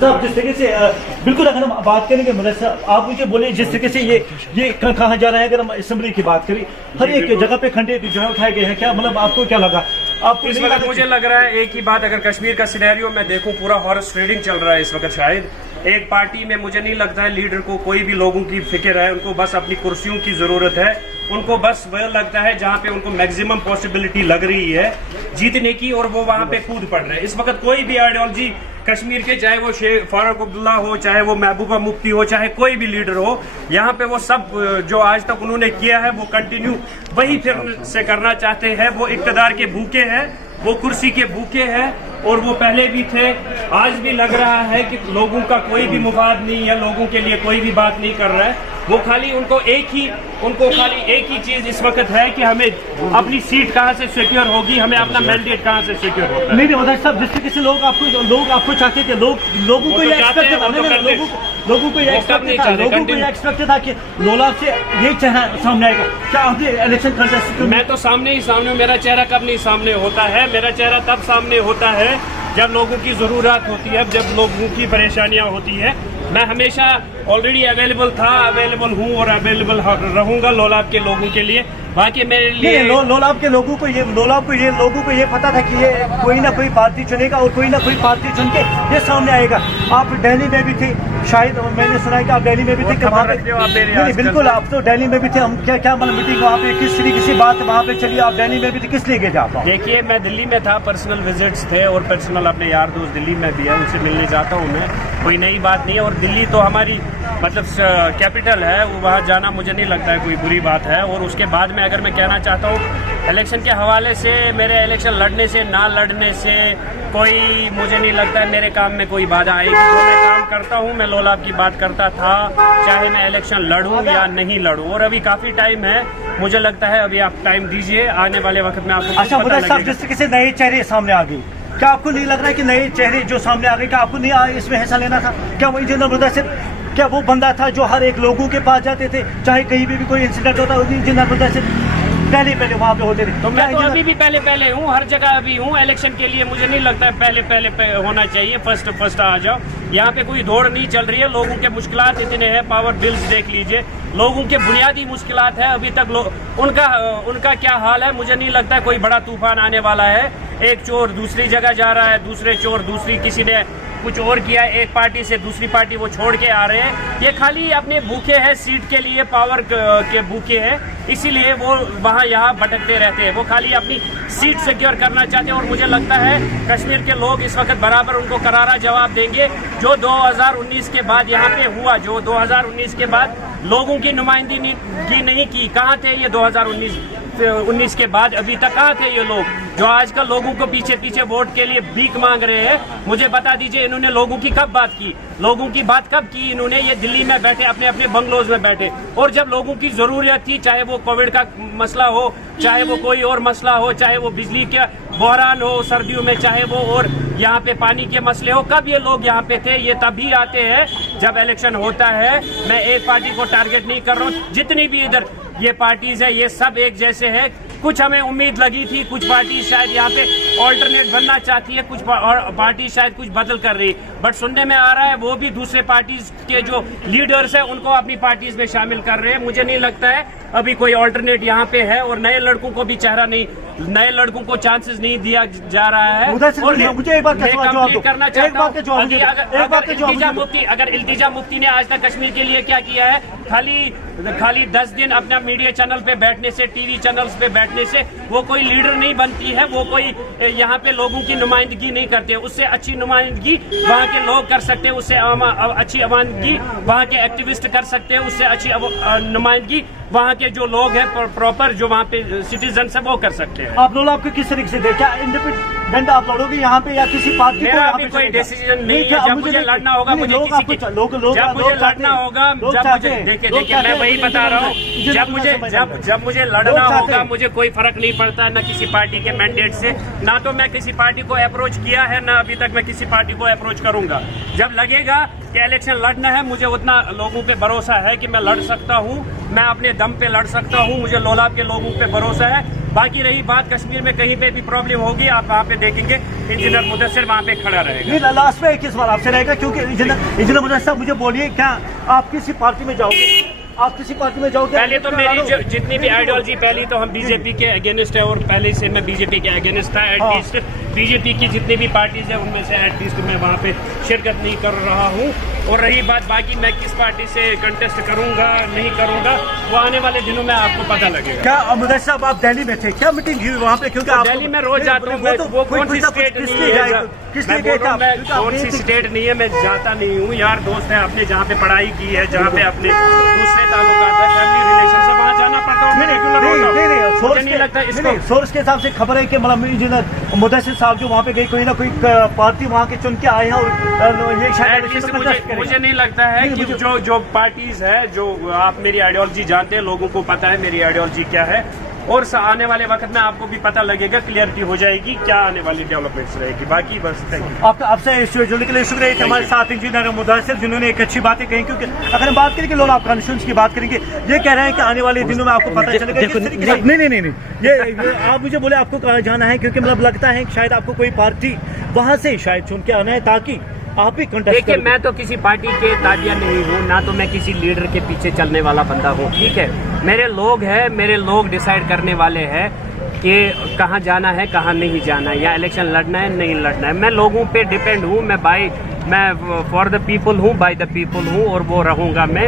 साहब जिस तरीके से बिल्कुल अगर हम बात करेंगे मतलब साहब आप मुझे बोले जिस तरीके से ये कहाँ जा रहा है। अगर हम असेंबली की बात करें हर एक जगह पे खंडे जो है उठाए गए हैं, क्या मतलब आपको क्या लगा? आपको इस वक्त मुझे लग रहा है एक ही बात, अगर कश्मीर का सिनेरियो मैं देखूं, पूरा हॉर्स ट्रेडिंग चल रहा है इस वक्त। शायद एक पार्टी में मुझे नहीं लगता है लीडर को कोई भी लोगों की फिक्र है, उनको बस अपनी कुर्सियों की जरूरत है। उनको बस वह लगता है जहां पे उनको मैक्सिमम पॉसिबिलिटी लग रही है जीतने की, और वो वहां पे कूद पड़ रहे हैं। इस वक्त कोई भी आइडियोलॉजी कश्मीर के, चाहे वो शेख फारूक अब्दुल्ला हो, चाहे वो महबूबा मुफ्ती हो, चाहे कोई भी लीडर हो, यहाँ पे वो सब जो आज तक उन्होंने किया है वो कंटिन्यू वही फिर से करना चाहते हैं। वो इक़्तिदार के भूखे हैं, वो कुर्सी के भूखे हैं, और वो पहले भी थे। आज भी लग रहा है कि लोगों का कोई भी मुफाद नहीं है, लोगों के लिए कोई भी बात नहीं कर रहा है। वो खाली उनको खाली एक ही चीज इस वक्त है कि हमें अपनी सीट कहां से सिक्योर होगी, हमें अपना मैंडेट कहां से सिक्योर होगा। नहीं उधर साहब जिस तरीके से लोग आपको चाहते थे, लोगों को ये एक्सपेक्ट था कि लोलाब से ये चेहरा सामने आएगा। क्या आपने इलेक्शन कंटेस्ट? मैं तो सामने ही सामने, मेरा चेहरा कब नहीं सामने होता है? मेरा चेहरा तब सामने होता है जब लोगों की जरूरत होती है, जब लोगों की परेशानियां होती है। मैं हमेशा ऑलरेडी अवेलेबल था, अवेलेबल हूँ और अवेलेबल रहूंगा लोलाब के लोगों के लिए। बाकी मेरे लिए लोलाब के लोगों को ये पता था कि ये कोई ना कोई पार्टी चुनेगा और कोई ना कोई पार्टी चुन के ये सामने आएगा। आप दिल्ली में भी थे, शायद मैंने सुना है कि आप दिल्ली में भी थे। नहीं बिल्कुल, आप तो दिल्ली में भी थे। हम क्या मतलब मीटिंग वहाँ पे किस तरीके से बात वहाँ पे चली? आप दिल्ली में भी थे, किस लिए गए थे आप? देखिए, मैं दिल्ली में था, पर्सनल विजिट्स थे और पर्सनल अपने यार दोस्त दिल्ली में भी है, उनसे मिलने जाता हूँ मैं। कोई नई बात नहीं है, और दिल्ली तो हमारी मतलब कैपिटल है, वहाँ जाना मुझे नहीं लगता है कोई बुरी बात है। और उसके बाद में अगर मैं कहना चाहता हूँ इलेक्शन के हवाले से, मेरे इलेक्शन लड़ने से ना लड़ने से कोई मुझे नहीं लगता है मेरे काम में कोई बाधा आएगी। जो मैं काम करता हूँ, मैं लोलाब की बात करता था, चाहे मैं इलेक्शन लड़ूँ या नहीं लड़ूँ। और अभी काफ़ी टाइम है, मुझे लगता है अभी आप टाइम दीजिए, आने वाले वक्त में आपको अच्छा साहब जिस तरीके से नए चेहरे सामने आ गए, क्या आपको नहीं लग रहा है कि नए चेहरे जो सामने आ गए, क्या आपको नहीं इसमें हिस्सा लेना था? क्या वो इंजीनियर मुदस्सिर, क्या वो बंदा था जो हर एक लोगों के पास जाते थे, चाहे कहीं भी कोई इंसिडेंट होता इंजीनियर मुदस्सिर पहले वहाँ पे होते थे? तो मैं तो अभी भी पहले हूँ, हर जगह अभी हूँ। इलेक्शन के लिए मुझे नहीं लगता है पहले होना चाहिए, फर्स्ट आ जाओ। यहाँ पे कोई दौड़ नहीं चल रही है। लोगों के मुश्किलात इतने हैं, पावर बिल्स देख लीजिए, लोगों के बुनियादी मुश्किलात है अभी तक। उनका क्या हाल है? मुझे नहीं लगता है कोई बड़ा तूफान आने वाला है। एक चोर दूसरी जगह जा रहा है, दूसरे चोर दूसरी, किसी ने कुछ और किया, एक पार्टी से दूसरी पार्टी वो छोड़ के आ रहे हैं। ये खाली अपने भूखे हैं, सीट के लिए, पावर के भूखे हैं, इसीलिए वो वहाँ यहाँ भटकते रहते हैं। वो खाली अपनी सीट सिक्योर करना चाहते हैं। और मुझे लगता है कश्मीर के लोग इस वक्त बराबर उनको करारा जवाब देंगे। जो 2019 के बाद यहाँ पे हुआ, जो 2019 के बाद लोगों की नुमाइंदगी नहीं की, कहाँ थे ये 2019 के बाद? अभी तक कहाँ थे ये लोग जो आजकल लोगों को पीछे वोट के लिए भीख मांग रहे हैं? मुझे बता दीजिए, इन्होंने लोगों की कब बात की? लोगों की बात कब की इन्होंने? ये दिल्ली में बैठे, अपने अपने बंगलोज में बैठे, और जब लोगों की जरूरत थी, चाहे वो कोविड का मसला हो, चाहे वो कोई और मसला हो, चाहे वो बिजली का बहरान हो सर्दियों में, चाहे वो और यहाँ पे पानी के मसले हो, कब ये लोग यहाँ पे थे? ये तभी आते हैं जब इलेक्शन होता है। मैं एक पार्टी को टारगेट नहीं कर रहा हूँ, जितनी भी इधर ये पार्टीज है ये सब एक जैसे हैं। कुछ हमें उम्मीद लगी थी, कुछ पार्टी शायद यहाँ पे ऑल्टरनेट बनना चाहती है, कुछ पार्टी शायद कुछ बदल कर रही, बट सुनने में आ रहा है वो भी दूसरे पार्टीज के जो लीडर्स हैं उनको अपनी पार्टीज में शामिल कर रहे हैं। मुझे नहीं लगता है अभी कोई ऑल्टरनेट यहाँ पे है, और नए लड़कों को भी चेहरा नहीं, नए लड़कों को चांसेस नहीं दिया जा रहा है। और मुझे एक बात करना चाहता हूँ, अगर इल्तिजा मुफ्ती ने आज तक कश्मीर के लिए क्या किया है? खाली 10 दिन अपना मीडिया चैनल पे बैठने से, टीवी चैनल्स पे बैठने से वो कोई लीडर नहीं बनती है, वो कोई यहाँ पे लोगों की नुमाइंदगी नहीं करते। उससे अच्छी नुमाइंदगी वहाँ के लोग कर सकते हैं, उससे अच्छी नुमाइंदगी वहाँ के एक्टिविस्ट कर सकते हैं, उससे अच्छी नुमाइंदगी वहाँ के जो लोग हैं प्रॉपर, जो वहाँ पे सिटीजन है, वो कर सकते हैं। आप लोग आपको किस तरीके से दे, क्या इंडिपेंडेंट आप लड़ोगे यहाँ पे या किसी पार्टी को? मेरा अभी कोई डिसीजन नहीं है। जब मुझे लड़ना होगा, मुझे जब मुझे लड़ना होगा, देखिए मैं वही बता रहा हूँ, जब मुझे लड़ना होगा, मुझे कोई फर्क नहीं पड़ता ना किसी पार्टी के मैंडेट से, ना तो मैं किसी पार्टी को अप्रोच किया है, ना अभी तक मैं किसी पार्टी को अप्रोच करूंगा। जब लगेगा कि इलेक्शन लड़ना है, मुझे उतना लोगों पे भरोसा है कि मैं लड़ सकता हूँ, मैं अपने दम पे लड़ सकता हूँ, मुझे लोलाब के लोगों पे भरोसा है। बाकी रही बात कश्मीर में कहीं पे भी प्रॉब्लम होगी, आप वहाँ पे देखेंगे इंजीनियर मुदस्सिर वहाँ पे खड़ा रहेगा। नहीं, लास्ट में एक ही सवाल आपसे रहेगा, क्योंकि इंजीनियर मुदस्सिर साहब मुझे बोलिए, क्या आप किसी पार्टी में जाओगे? आप किसी पार्टी में जाओगे? पहले तो मेरी जितनी भी आइडियोलॉजी, पहली तो हम बीजेपी के अगेंस्ट है और पहले से मैं बीजेपी के अगेंस्ट था। एटलीस्ट बीजेपी की जितनी भी पार्टीज है उनमें से एटलीस्ट मैं वहाँ पे शिरकत नहीं कर रहा हूँ। और रही बात बाकी मैं किस पार्टी से कंटेस्ट करूँगा नहीं करूँगा, वो आने वाले दिनों में आपको पता लगेगा। क्या मुदस्सिर साहब आप दिल्ली में थे, क्या मीटिंग हुई वहाँ पे? क्योंकि दिल्ली में रोज जाता हूँ, वो कौन सी स्टेट नहीं है, कौन सी स्टेट नहीं है, मैं जाता नहीं हूँ। यार दोस्त है अपने, जहाँ पे पढ़ाई की है, जहाँ पे अपने दूसरे ताल्लुकात है, फैमिली रिलेशन से, वहाँ जाना पड़ता है। नहीं लगता इसको सोर्स के हिसाब से खबर है कि मतलब इंजीनियर मुदस्सिर साहब जो वहाँ पे गए, कोई ना कोई पार्टी वहाँ के चुन के आए हैं और ये शायद मुझे नहीं लगता है कि जो पार्टीज है, जो आप मेरी आइडियोलॉजी जानते हैं, लोगों को पता है मेरी आइडियोलॉजी क्या है, और आने वाले वक्त में आपको भी पता लगेगा, क्लियरिटी हो जाएगी क्या आने वाली डेवलपमेंट्स रहेगी। बाकी बस थैंक यू। आपसे जुड़ने के लिए शुक्रिया कि हमारे साथ इंजीनियर मुदस्सिर जिन्होंने एक अच्छी बातें कही, क्योंकि अगर हम बात करें कि लोग आप कॉन्स्टिट्यूंस की बात करेंगे, ये कह रहे हैं कि आने वाले दिनों में आपको पता चलेगा। नहीं, ये आप मुझे बोले आपको कहाँ जाना है, क्योंकि मतलब लगता है कि शायद आपको कोई पार्टी वहाँ से शायद चुन के आना है ताकि आप भी कंटेस्ट। देखिए मैं तो किसी पार्टी के ताबिया नहीं हूँ, ना तो मैं किसी लीडर के पीछे चलने वाला बंदा हूँ, ठीक है। मेरे लोग हैं, मेरे लोग डिसाइड करने वाले हैं कि कहाँ जाना है कहाँ नहीं जाना है, या इलेक्शन लड़ना है नहीं लड़ना है। मैं लोगों पे डिपेंड हूँ, मैं फॉर द पीपल हूँ, बाय द पीपल हूँ, और वो रहूँगा मैं।